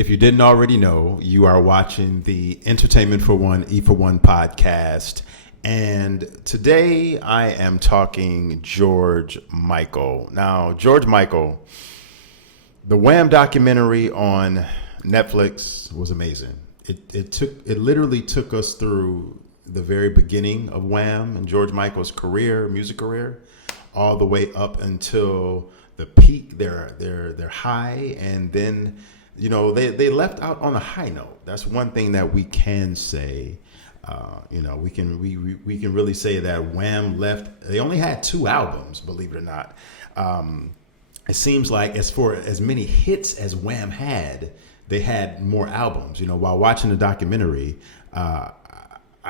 If you didn't already know, you are watching the Entertainment for One, E for One podcast. And today I am talking George Michael. Now, George Michael, the Wham documentary on Netflix was amazing. It literally took us through the very beginning of Wham and George Michael's career, music career, all the way up until the peak, their high, and then they left out on a high note. That's one thing that we can say. We can really say that Wham left. They only had 2 albums, believe it or not. It seems like as for as many hits as Wham had, they had more albums. While watching the documentary, I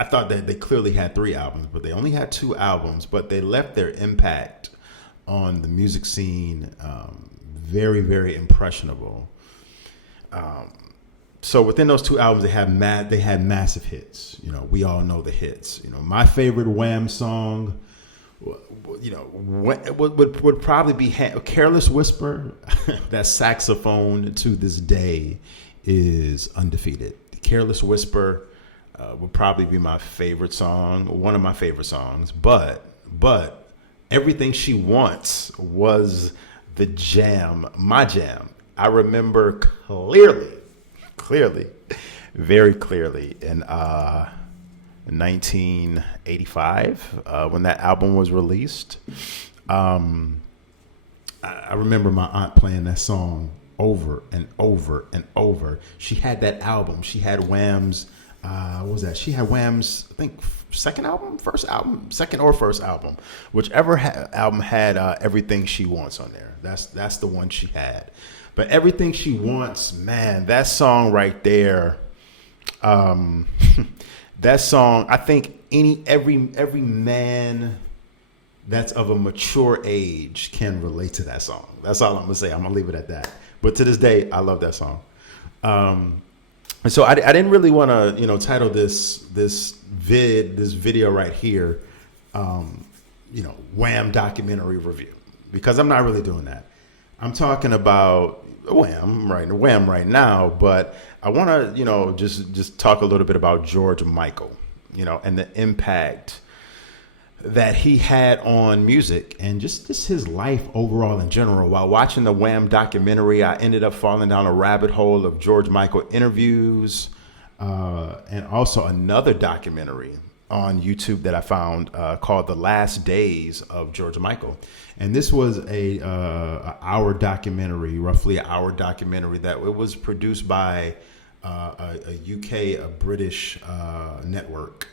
thought that they clearly had 3 albums, but they only had 2 albums. But they left their impact on the music scene very, very impressionable. So within those 2 albums, they had massive hits. We all know the hits. My favorite Wham song, would probably be "Careless Whisper." That saxophone to this day is undefeated. "Careless Whisper" would probably be my favorite song, one of my favorite songs. But "Everything She Wants" was the jam, my jam. I remember clearly, very clearly in 1985 when that album was released. I remember my aunt playing that song over and over and over. She had that album. She had Wham's, what was that? She had Wham's, I think, second or first album. Whichever album had "Everything She Wants" on there. That's the one she had. But "Everything She Wants," man, that song right there, that song, I think every man that's of a mature age can relate to that song. That's all I'm gonna say. I'm gonna leave it at that. But to this day, I love that song. And so I didn't really want to, title this video right here, Wham documentary review, because I'm not really doing that. I'm talking about Wham right now, but I want to, just talk a little bit about George Michael, and the impact that he had on music and just his life overall in general. While watching the Wham documentary, I ended up falling down a rabbit hole of George Michael interviews, and also another documentary on YouTube that I found called "The Last Days of George Michael." And this was roughly an hour documentary that it was produced by a British network.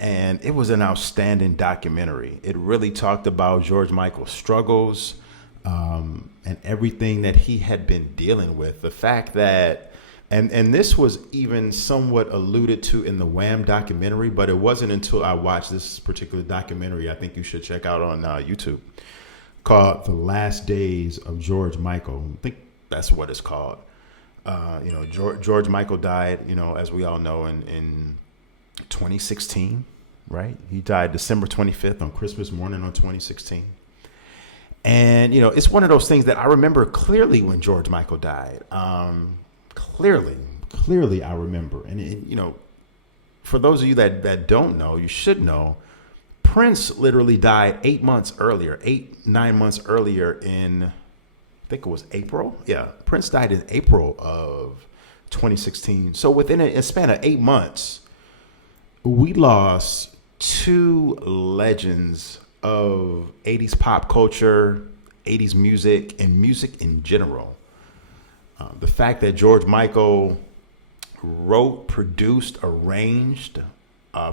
And it was an outstanding documentary. It really talked about George Michael's struggles and everything that he had been dealing with. The fact that, and this was even somewhat alluded to in the Wham documentary, but it wasn't until I watched this particular documentary, I think you should check out on YouTube, called "The Last Days of George Michael." I think that's what it's called. George Michael died, as we all know, in 2016, right? He died December 25th on Christmas morning on 2016. And, it's one of those things that I remember clearly when George Michael died. Clearly I remember. And, for those of you that don't know, you should know, Prince literally died 9 months earlier in, I think it was April. Yeah, Prince died in April of 2016. So within a span of 8 months, we lost 2 legends of 80s pop culture, 80s music, and music in general. The fact that George Michael wrote, produced, arranged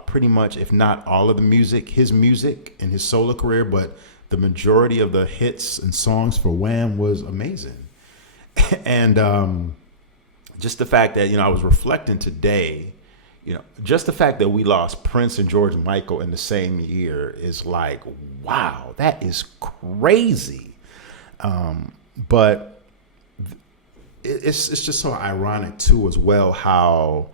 pretty much, if not all of his music in his solo career, but the majority of the hits and songs for Wham was amazing. And just the fact that, I was reflecting today, just the fact that we lost Prince and George Michael in the same year is like, wow, that is crazy. But it's just so ironic too, as well, how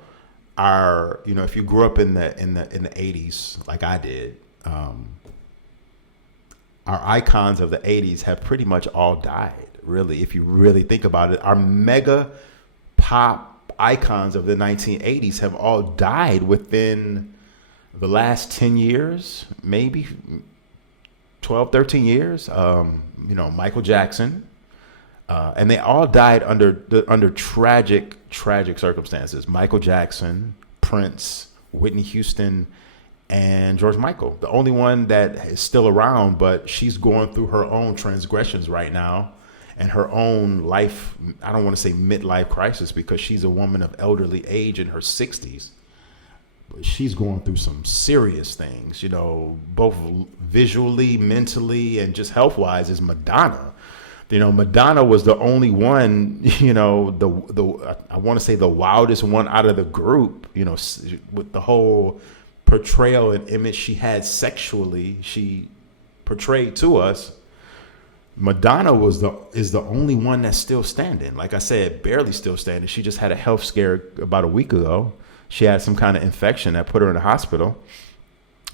our, if you grew up in the 80s like I did, our icons of the 80s have pretty much all died, really, if you really think about it. Our mega pop icons of the 1980s have all died within the last 10 years, maybe 12, 13 years. Michael Jackson, and they all died under tragic circumstances. Michael Jackson, Prince, Whitney Houston, and George Michael. The only one that is still around, but she's going through her own transgressions right now and her own life. I don't want to say midlife crisis because she's a woman of elderly age in her 60s. But she's going through some serious things, both visually, mentally, and just health-wise, is Madonna. Madonna was the only one, I want to say the wildest one out of the group, with the whole portrayal and image she had sexually, she portrayed to us. Madonna is the only one that's still standing. Like I said, barely still standing. She just had a health scare about a week ago. She had some kind of infection that put her in the hospital.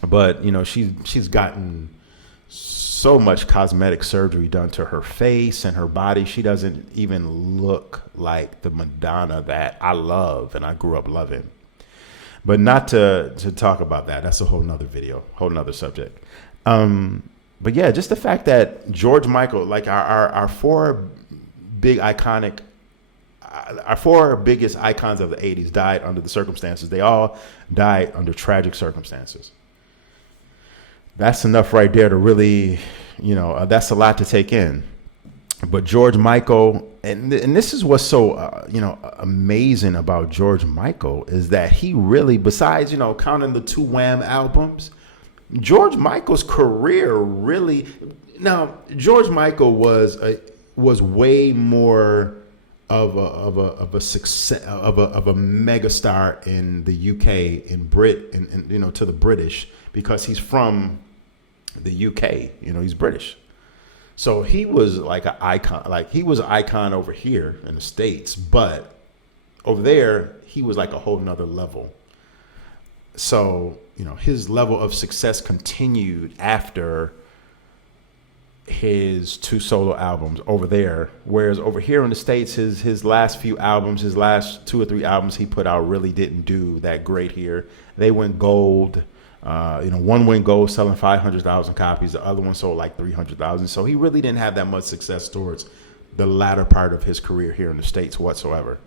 But, she's gotten so much cosmetic surgery done to her face and her body. She doesn't even look like the Madonna that I love and I grew up loving. But not to talk about that. That's a whole nother video, whole nother subject. But yeah, just the fact that George Michael, like our four biggest icons of the 80s died under the circumstances. They all died under tragic circumstances. That's enough right there to really, that's a lot to take in. But George Michael, and this is what's so, amazing about George Michael is that he really, besides, counting the 2 Wham albums, George Michael's career really, now George Michael was way more of a success, of a megastar in the UK, to the British, because he's from the UK, he's British. So he was like an icon, like he was an icon over here in the States, but over there, he was like a whole nother level. So, his level of success continued after his 2 solo albums over there. Whereas over here in the States, his last few albums, his last 2 or 3 albums he put out really didn't do that great here. They went gold. One went gold selling 500,000 copies. The other one sold like 300,000. So he really didn't have that much success towards the latter part of his career here in the States whatsoever.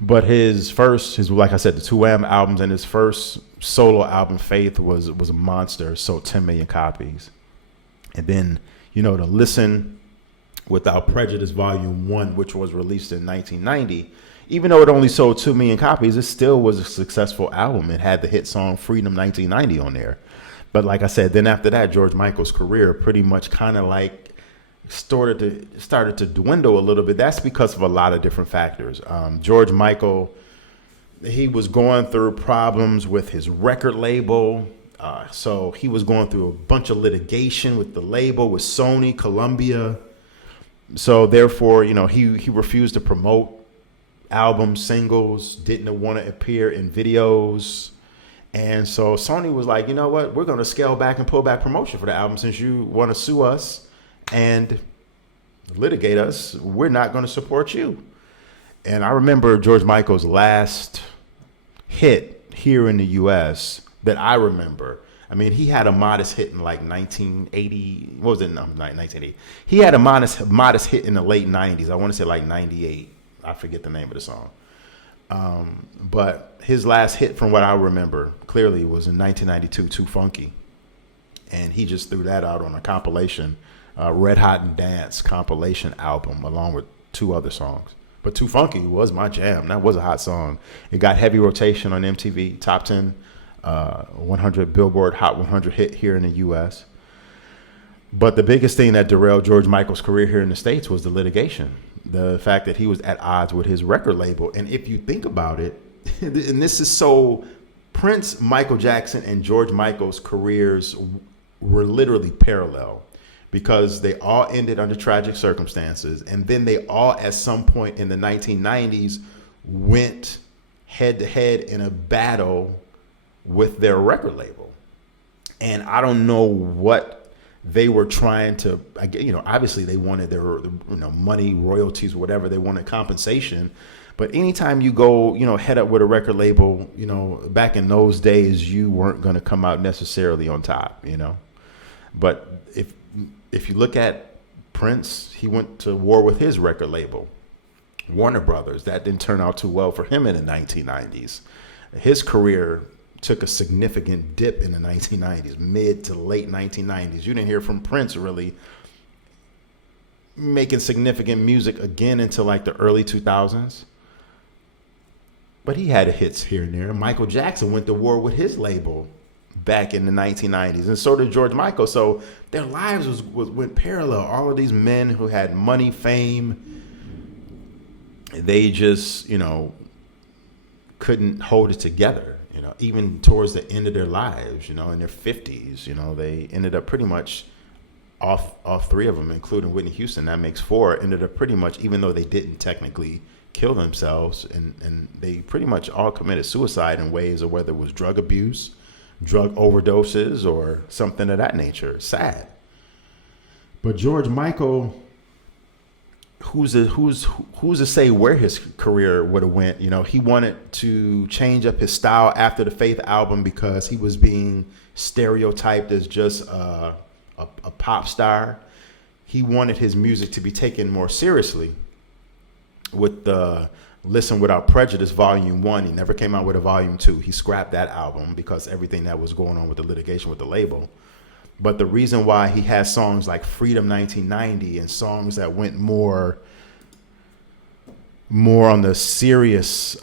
But his like I said, the 2 Wham albums and his first solo album, Faith, was a monster. Sold 10 million copies. And then, to Listen Without Prejudice Volume 1, which was released in 1990, even though it only sold 2 million copies, it still was a successful album. It had the hit song Freedom 1990 on there. But like I said, then after that, George Michael's career pretty much kind of like started to dwindle a little bit. That's because of a lot of different factors. George Michael, he was going through problems with his record label. So he was going through a bunch of litigation with the label, with Sony, Columbia. So therefore, he refused to promote albums, singles, didn't want to appear in videos. And so Sony was like, you know what, we're going to scale back and pull back promotion for the album. Since you want to sue us and litigate us, we're not going to support you. And I remember George Michael's last hit here in the US that I remember. I mean, he had a modest hit in like 1980. What was it? No, not 1980. He had a modest hit in the late 90s. I want to say like 98. I forget the name of the song. But his last hit, from what I remember clearly, was in 1992, Too Funky. And he just threw that out on a compilation, Red Hot and Dance compilation album, along with 2 other songs. But Too Funky was my jam. That was a hot song. It got heavy rotation on MTV, top 10, 100 Billboard Hot 100 hit here in the U.S. But the biggest thing that derailed George Michael's career here in the States was the litigation. The fact that he was at odds with his record label. And if you think about it, and this is so, Prince, Michael Jackson, and George Michael's careers were literally parallel, because they all ended under tragic circumstances. And then they all, at some point in the 1990s, went head to head in a battle with their record label. And I don't know what they were trying to, obviously they wanted their, money, royalties, whatever. They wanted compensation. But anytime you go, head up with a record label, back in those days, you weren't going to come out necessarily on top, But if you look at Prince, he went to war with his record label, Warner Brothers. That didn't turn out too well for him in the 1990s. His career took a significant dip in the 1990s, mid to late 1990s. You didn't hear from Prince really making significant music again until like the early 2000s. But he had hits here and there. Michael Jackson went to war with his label back in the 1990s, and so did George Michael. So their lives went parallel. All of these men who had money, fame, they just, couldn't hold it together. Even towards the end of their lives, in their 50s, they ended up pretty much all three of them, including Whitney Houston, that makes four, ended up pretty much, even though they didn't technically kill themselves, and they pretty much all committed suicide in ways of whether it was drug abuse, drug overdoses, or something of that nature. Sad. But George Michael, who's to say where his career would have went? He wanted to change up his style after the Faith album because he was being stereotyped as just a pop star. He wanted his music to be taken more seriously. With the Listen Without Prejudice Volume 1, he never came out with a Volume 2. He scrapped that album because everything that was going on with the litigation with the label. But the reason why he has songs like Freedom 1990 and songs that went more on the serious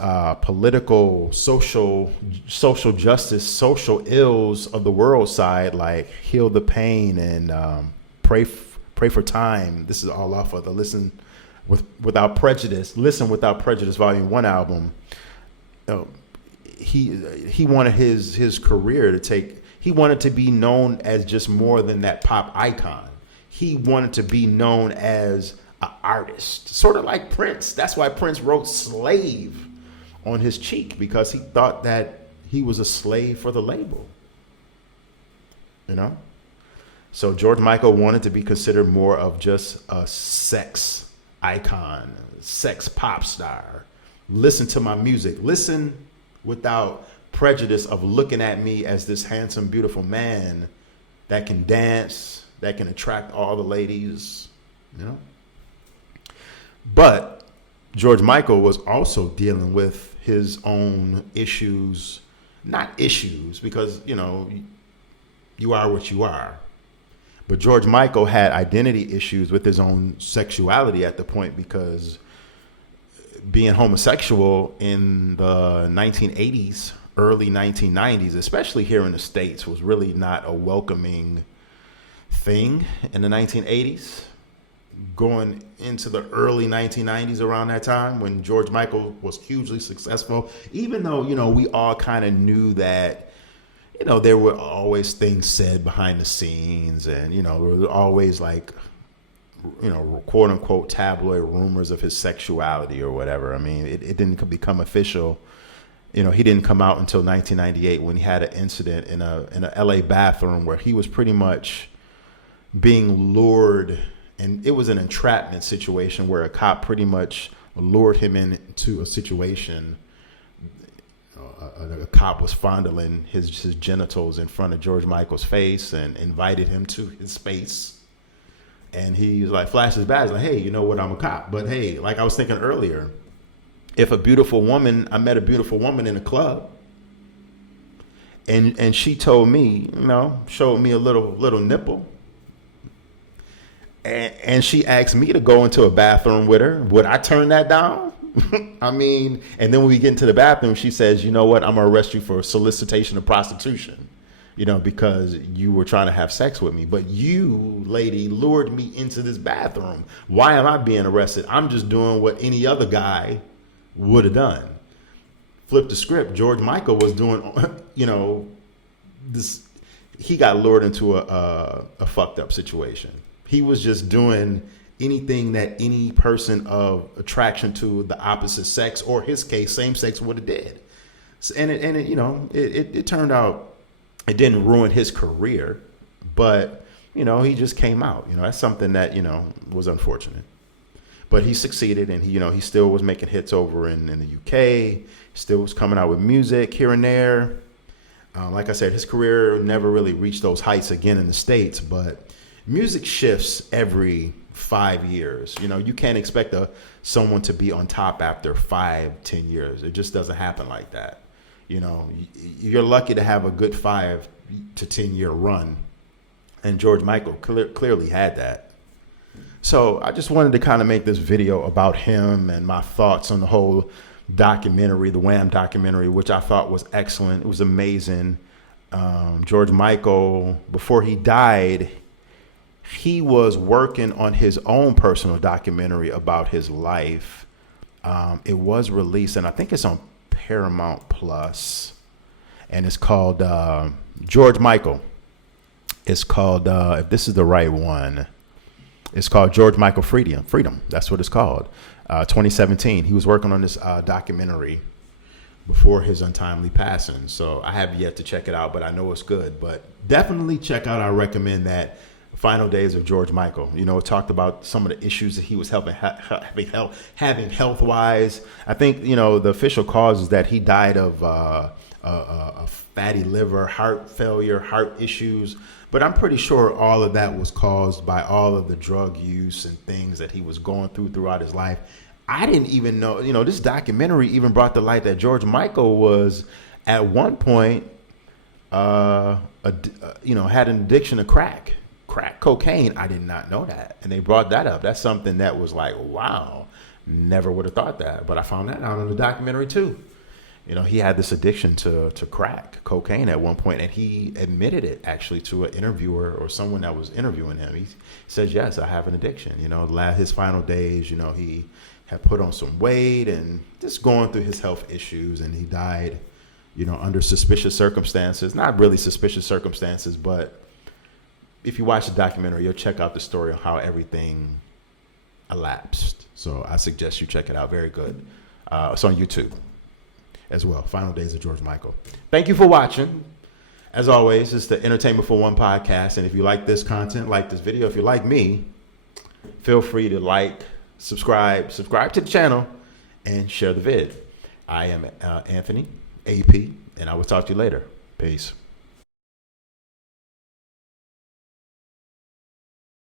political, social justice, social ills of the world side, like Heal the Pain and Pray for Time. This is all off of the Listen Without Prejudice Volume 1 album. He wanted his career to take. He wanted to be known as just more than that pop icon. He wanted to be known as an artist, sort of like Prince. That's why Prince wrote Slave on his cheek, because he thought that he was a slave for the label. So George Michael wanted to be considered more of just a sex icon, sex pop star. Listen to my music. Listen without prejudice of looking at me as this handsome, beautiful man that can dance, that can attract all the ladies, But George Michael was also dealing with his own issues, not issues, because, you are what you are. But George Michael had identity issues with his own sexuality at the point, because being homosexual in the 1980s, early 1990s, especially here in the States, was really not a welcoming thing in the 1980s. Going into the early 1990s, around that time when George Michael was hugely successful, even though, we all kind of knew that, there were always things said behind the scenes, and, there was always like, quote unquote tabloid rumors of his sexuality or whatever. I mean, it didn't become official. He didn't come out until 1998 when he had an incident in a LA bathroom where he was pretty much being lured, and it was an entrapment situation where a cop pretty much lured him into a situation. A cop was fondling his genitals in front of George Michael's face and invited him to his space. And he was like, flashed his badge, like, hey, you know what, I'm a cop. But hey, like I was thinking earlier, if I met a beautiful woman in a club, and she told me, showed me a little nipple, and she asked me to go into a bathroom with her, would I turn that down? I mean, and then when we get into the bathroom, she says, you know what, I'm gonna arrest you for solicitation of prostitution, because you were trying to have sex with me. But you, lady, lured me into this bathroom. Why am I being arrested? I'm just doing what any other guy would have done. Flip the script. George Michael was doing, this. He got lured into a fucked up situation. He was just doing anything that any person of attraction to the opposite sex, or his case, same sex, would have did. And it turned out it didn't ruin his career, but he just came out. That's something that was unfortunate. but he succeeded, and he still was making hits over in the UK. Still was coming out with music here and there. Like I said, his career never really reached those heights again in the States, but music shifts every 5 years. You can't expect someone to be on top after 5-10 years. It just doesn't happen like that. You're lucky to have a good 5 to 10 year run, and George Michael clearly had that. So I just wanted to kind of make this video about him and my thoughts on the whole documentary, the Wham documentary, which I thought was excellent. It was amazing. George Michael, before he died, he was working on his own personal documentary about his life. It was released, and I think it's on Paramount Plus, and it's called George Michael. It's called, if this is the right one, it's called George Michael Freedom. That's what it's called. 2017. He was working on this documentary before his untimely passing. So I have yet to check it out, but I know it's good. But definitely check out. I recommend that. Final Days of George Michael. It talked about some of the issues that he was having health-wise. I think, the official cause is that he died of a fatty liver, heart failure, heart issues. But I'm pretty sure all of that was caused by all of the drug use and things that he was going throughout his life. I didn't even know, this documentary even brought to light that George Michael was at one point, had an addiction to crack cocaine. I did not know that. And they brought that up. That's something that was like, wow, never would have thought that. But I found that out in the documentary too. He had this addiction to crack cocaine at one point, and he admitted it actually to an interviewer or someone that was interviewing him. He says, yes, I have an addiction. His final days, he had put on some weight and just going through his health issues, and he died, under suspicious circumstances. Not really suspicious circumstances, but if you watch the documentary, you'll check out the story of how everything elapsed. So I suggest you check it out. Very good. It's on YouTube as well. Final Days of George Michael. Thank you for watching. As always, it's the Entertainment for One podcast. And if you like this content, like this video, if you like me, feel free to subscribe to the channel, and share the vid. I am Anthony, AP, and I will talk to you later. Peace.